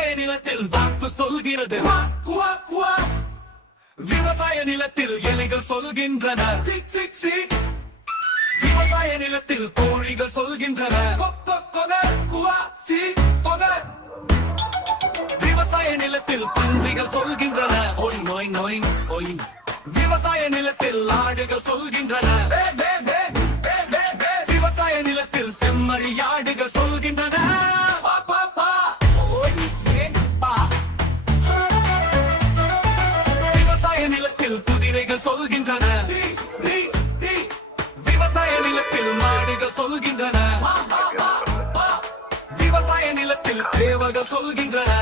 விவசாய நிலத்தில் வாக்கு சொல்கிறது. விவசாய நிலத்தில் எலிகள் சொல்கின்றன. விவசாய நிலத்தில் கோழிகள் சொல்கின்றன. விவசாய நிலத்தில் பன்றிகள் சொல்கின்றன. ஒய் நோய் நோய் ஒய். விவசாய நிலத்தில் ஆடுகள் சொல்கின்றன. விவசாய நிலத்தில் செம்மறியாடுகள் சொல்கின்றன. விவசாய நிலத்தில் குதிரைகள் சொல்கின்றன. விவசாய நிலத்தில் மாடுகள் சொல்கின்றன. விவசாய நிலத்தில் சேவகர் சொல்கின்றன.